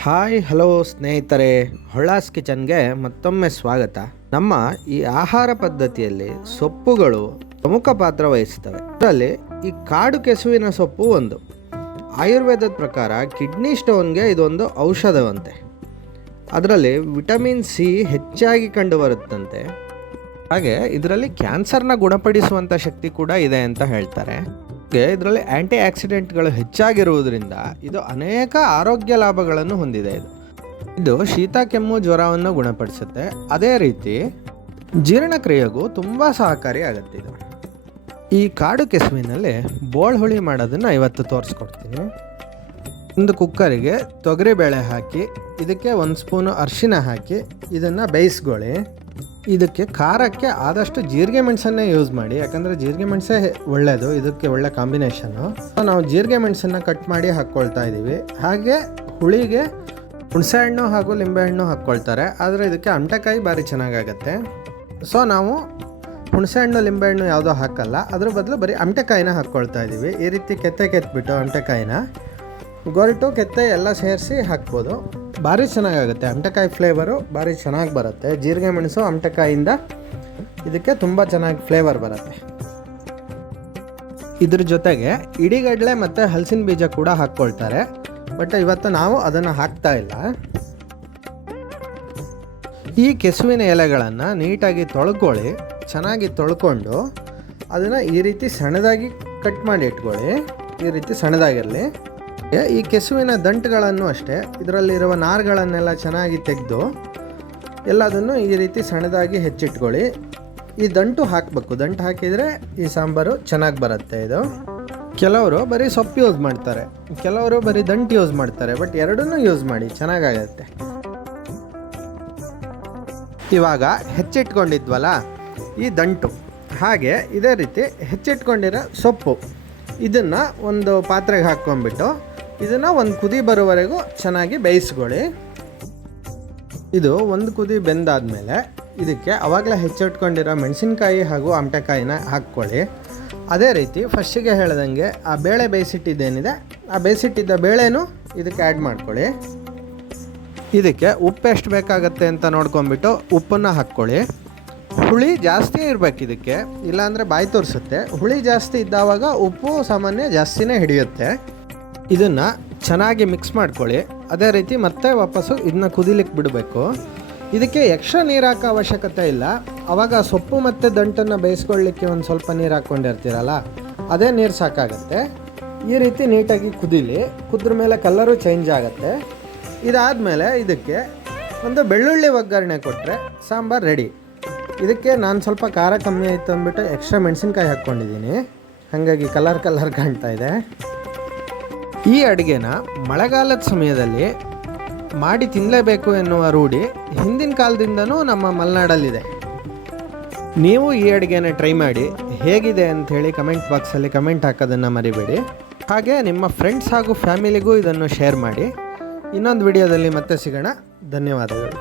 Hi hello ಸ್ನೇಹಿತರೆ, ಹೊಳ್ಳಾಸ್ ಕಿಚನ್ಗೆ ಮತ್ತೊಮ್ಮೆ ಸ್ವಾಗತ. ನಮ್ಮ ಈ ಆಹಾರ ಪದ್ಧತಿಯಲ್ಲಿ ಸೊಪ್ಪುಗಳು ಪ್ರಮುಖ ಪಾತ್ರ ವಹಿಸ್ತವೆ. ಅದರಲ್ಲಿ ಈ ಕಾಡು ಕೆಸುವಿನ ಸೊಪ್ಪು ಒಂದು. ಆಯುರ್ವೇದದ ಪ್ರಕಾರ ಕಿಡ್ನಿ ಸ್ಟೋನ್ಗೆ ಇದೊಂದು ಔಷಧವಂತೆ. ಅದರಲ್ಲಿ ವಿಟಮಿನ್ ಸಿ ಹೆಚ್ಚಾಗಿ ಕಂಡುಬರುತ್ತಂತೆ. ಹಾಗೆ ಇದರಲ್ಲಿ ಕ್ಯಾನ್ಸರ್ನ ಗುಣಪಡಿಸುವಂಥ ಶಕ್ತಿ ಕೂಡ ಇದೆ ಅಂತ ಹೇಳ್ತಾರೆ. ಇದರಲ್ಲಿ ಆ್ಯಂಟಿ ಆಕ್ಸಿಡೆಂಟ್ಗಳು ಹೆಚ್ಚಾಗಿರುವುದರಿಂದ ಇದು ಅನೇಕ ಆರೋಗ್ಯ ಲಾಭಗಳನ್ನು ಹೊಂದಿದೆ. ಇದು ಶೀತ ಕೆಮ್ಮು ಜ್ವರವನ್ನು ಗುಣಪಡಿಸುತ್ತೆ. ಅದೇ ರೀತಿ ಜೀರ್ಣಕ್ರಿಯೆಗೂ ತುಂಬ ಸಹಕಾರಿ ಆಗುತ್ತೆ. ಇದು ಈ ಕಾಡು ಕೆಸುವಿನಲ್ಲಿ ಬೋಳ್ಹುಳಿ ಮಾಡೋದನ್ನು ಇವತ್ತು ತೋರಿಸ್ಕೊಡ್ತೀನಿ. ಒಂದು ಕುಕ್ಕರಿಗೆ ತೊಗರಿಬೇಳೆ ಹಾಕಿ ಇದಕ್ಕೆ 1 ಸ್ಪೂನು ಅರಿಶಿನ ಹಾಕಿ ಇದನ್ನು ಬೇಯಿಸ್ಕೊಳ್ಳಿ. ಇದಕ್ಕೆ ಖಾರಕ್ಕೆ ಆದಷ್ಟು ಜೀರಿಗೆ ಮೆಣಸನ್ನೇ ಯೂಸ್ ಮಾಡಿ, ಯಾಕಂದರೆ ಜೀರಿಗೆ ಮೆಣಸೇ ಒಳ್ಳೆಯದು, ಇದಕ್ಕೆ ಒಳ್ಳೆ ಕಾಂಬಿನೇಷನ್ನು. ನಾವು ಜೀರಿಗೆ ಮೆಣಸನ್ನು ಕಟ್ ಮಾಡಿ ಹಾಕ್ಕೊಳ್ತಾ ಇದ್ದೀವಿ. ಹಾಗೆ ಹುಳಿಗೆ ಹುಣಸೆಹಣ್ಣು ಹಾಗೂ ಲಿಂಬೆಹಣ್ಣು ಹಾಕ್ಕೊಳ್ತಾರೆ, ಆದರೆ ಇದಕ್ಕೆ ಅಮಟೆಕಾಯಿ ಭಾರಿ ಚೆನ್ನಾಗಾಗತ್ತೆ. ಸೊ ನಾವು ಹುಣಸೆಹಣ್ಣು ಲಿಂಬೆಹಣ್ಣು ಯಾವುದೋ ಹಾಕಲ್ಲ, ಅದ್ರ ಬದಲು ಬರೀ ಅಮಟೆಕಾಯಿನ ಹಾಕ್ಕೊಳ್ತಾ ಇದ್ದೀವಿ. ಈ ರೀತಿ ಕೆತ್ಬಿಟ್ಟು ಅಮಟೆಕಾಯಿನ ಗೊರಟು ಕೆತ್ತೆ ಎಲ್ಲ ಸೇರಿಸಿ ಹಾಕ್ಬೋದು. ಭಾರಿ ಚೆನ್ನಾಗಾಗುತ್ತೆ. ಅಮಟೆಕಾಯಿ ಫ್ಲೇವರು ಭಾರಿ ಚೆನ್ನಾಗಿ ಬರುತ್ತೆ. ಜೀರಿಗೆ ಮೆಣಸು ಅಮಟೆಕಾಯಿಂದ ಇದಕ್ಕೆ ತುಂಬ ಚೆನ್ನಾಗಿ ಫ್ಲೇವರ್ ಬರುತ್ತೆ. ಇದ್ರ ಜೊತೆಗೆ ಇಡಿಗಡಲೆ ಮತ್ತು ಹಲಸಿನ ಬೀಜ ಕೂಡ ಹಾಕ್ಕೊಳ್ತಾರೆ, ಬಟ್ ಇವತ್ತು ನಾವು ಅದನ್ನು ಹಾಕ್ತಾ ಇಲ್ಲ. ಈ ಕೆಸುವಿನ ಎಲೆಗಳನ್ನು ನೀಟಾಗಿ ತೊಳ್ಕೊಳ್ಳಿ. ಚೆನ್ನಾಗಿ ತೊಳ್ಕೊಂಡು ಅದನ್ನು ಈ ರೀತಿ ಸಣ್ಣದಾಗಿ ಕಟ್ ಮಾಡಿ ಇಟ್ಕೊಳ್ಳಿ. ಈ ರೀತಿ ಸಣ್ಣದಾಗಿರಲಿ. ಈ ಕೆಸುವಿನ ದಂಟುಗಳನ್ನು ಅಷ್ಟೇ, ಇದರಲ್ಲಿರುವ ನಾರುಗಳನ್ನೆಲ್ಲ ಚೆನ್ನಾಗಿ ತೆಗೆದು ಎಲ್ಲದನ್ನು ಈ ರೀತಿ ಸಣ್ಣದಾಗಿ ಹೆಚ್ಚಿಟ್ಕೊಳ್ಳಿ. ಈ ದಂಟು ಹಾಕಬೇಕು. ದಂಟು ಹಾಕಿದರೆ ಈ ಸಾಂಬಾರು ಚೆನ್ನಾಗಿ ಬರುತ್ತೆ. ಇದು ಕೆಲವರು ಬರೀ ಸೊಪ್ಪು ಯೂಸ್ ಮಾಡ್ತಾರೆ, ಕೆಲವರು ಬರೀ ದಂಟು ಯೂಸ್ ಮಾಡ್ತಾರೆ, ಬಟ್ ಎರಡನ್ನೂ ಯೂಸ್ ಮಾಡಿ, ಚೆನ್ನಾಗಾಗತ್ತೆ. ಇವಾಗ ಹೆಚ್ಚಿಟ್ಕೊಂಡಿದ್ವಲ್ಲ ಈ ದಂಟು, ಹಾಗೆ ಇದೇ ರೀತಿ ಹೆಚ್ಚಿಟ್ಕೊಂಡಿರೋ ಸೊಪ್ಪು, ಇದನ್ನು ಒಂದು ಪಾತ್ರೆಗೆ ಹಾಕ್ಕೊಂಡ್ಬಿಟ್ಟು ಇದನ್ನು ಒಂದು ಕುದಿ ಬರೋವರೆಗೂ ಚೆನ್ನಾಗಿ ಬೇಯಿಸ್ಕೊಳ್ಳಿ. ಇದು ಒಂದು ಕುದಿ ಬೆಂದಾದಮೇಲೆ ಇದಕ್ಕೆ ಆವಾಗಲೇ ಹೆಚ್ಚಿಟ್ಕೊಂಡಿರೋ ಮೆಣಸಿನ್ಕಾಯಿ ಹಾಗೂ ಅಮಟೆಕಾಯಿನ ಹಾಕ್ಕೊಳ್ಳಿ. ಅದೇ ರೀತಿ ಫಸ್ಟಿಗೆ ಹೇಳ್ದಂಗೆ ಆ ಬೇಳೆ ಬೇಯಿಸಿಟ್ಟಿದ್ದೇನಿದೆ, ಆ ಬೇಯಿಸಿಟ್ಟಿದ್ದ ಬೇಳೆನೂ ಇದಕ್ಕೆ ಆ್ಯಡ್ ಮಾಡ್ಕೊಳ್ಳಿ. ಇದಕ್ಕೆ ಉಪ್ಪು ಎಷ್ಟು ಬೇಕಾಗತ್ತೆ ಅಂತ ನೋಡ್ಕೊಂಬಿಟ್ಟು ಉಪ್ಪನ್ನು ಹಾಕ್ಕೊಳ್ಳಿ. ಹುಳಿ ಜಾಸ್ತಿ ಇರಬೇಕು ಇದಕ್ಕೆ, ಇಲ್ಲಾಂದರೆ ಬಾಯಿ ತೋರಿಸುತ್ತೆ. ಹುಳಿ ಜಾಸ್ತಿ ಇದ್ದಾವಾಗ ಉಪ್ಪು ಸಾಮಾನ್ಯ ಜಾಸ್ತಿನೇ ಹಿಡಿಯುತ್ತೆ. ಇದನ್ನು ಚೆನ್ನಾಗಿ ಮಿಕ್ಸ್ ಮಾಡ್ಕೊಳ್ಳಿ. ಅದೇ ರೀತಿ ಮತ್ತೆ ವಾಪಸ್ಸು ಇದನ್ನ ಕುದಿಲಿಕ್ಕೆ ಬಿಡಬೇಕು. ಇದಕ್ಕೆ ಎಕ್ಸ್ಟ್ರಾ ನೀರು ಹಾಕೋ ಅವಶ್ಯಕತೆ ಇಲ್ಲ. ಆವಾಗ ಸೊಪ್ಪು ಮತ್ತು ದಂಟನ್ನು ಬೇಯಿಸ್ಕೊಳ್ಳಿಕ್ಕೆ ಒಂದು ಸ್ವಲ್ಪ ನೀರು ಹಾಕ್ಕೊಂಡಿರ್ತೀರಲ್ಲ, ಅದೇ ನೀರು ಸಾಕಾಗತ್ತೆ. ಈ ರೀತಿ ನೀಟಾಗಿ ಕುದೀಲಿ. ಕುದ್ರ ಮೇಲೆ ಕಲರು ಚೇಂಜ್ ಆಗುತ್ತೆ. ಇದಾದಮೇಲೆ ಇದಕ್ಕೆ ಒಂದು ಬೆಳ್ಳುಳ್ಳಿ ಒಗ್ಗರಣೆ ಕೊಟ್ಟರೆ ಸಾಂಬಾರು ರೆಡಿ. ಇದಕ್ಕೆ ನಾನು ಸ್ವಲ್ಪ ಖಾರ ಕಮ್ಮಿ ಆಯಿತು ಅಂದ್ಬಿಟ್ಟು ಎಕ್ಸ್ಟ್ರಾ ಮೆಣಸಿನ್ಕಾಯಿ ಹಾಕ್ಕೊಂಡಿದ್ದೀನಿ, ಹಾಗಾಗಿ ಕಲರ್ ಕಾಣ್ತಾ ಇದೆ. ಈ ಅಡುಗೆನ ಮಳೆಗಾಲದ ಸಮಯದಲ್ಲಿ ಮಾಡಿ ತಿನ್ನಲೇಬೇಕು ಎನ್ನುವ ರೂಢಿ ಹಿಂದಿನ ಕಾಲದಿಂದನೂ ನಮ್ಮ ಮಲೆನಾಡಲ್ಲಿದೆ. ನೀವು ಈ ಅಡುಗೆನ ಟ್ರೈ ಮಾಡಿ, ಹೇಗಿದೆ ಅಂಥೇಳಿ ಕಮೆಂಟ್ ಬಾಕ್ಸಲ್ಲಿ ಕಮೆಂಟ್ ಹಾಕೋದನ್ನು ಮರಿಬೇಡಿ. ಹಾಗೆ ನಿಮ್ಮ ಫ್ರೆಂಡ್ಸ್ ಹಾಗೂ ಫ್ಯಾಮಿಲಿಗೂ ಇದನ್ನು ಶೇರ್ ಮಾಡಿ. ಇನ್ನೊಂದು ವಿಡಿಯೋದಲ್ಲಿ ಮತ್ತೆ ಸಿಗೋಣ. ಧನ್ಯವಾದಗಳು.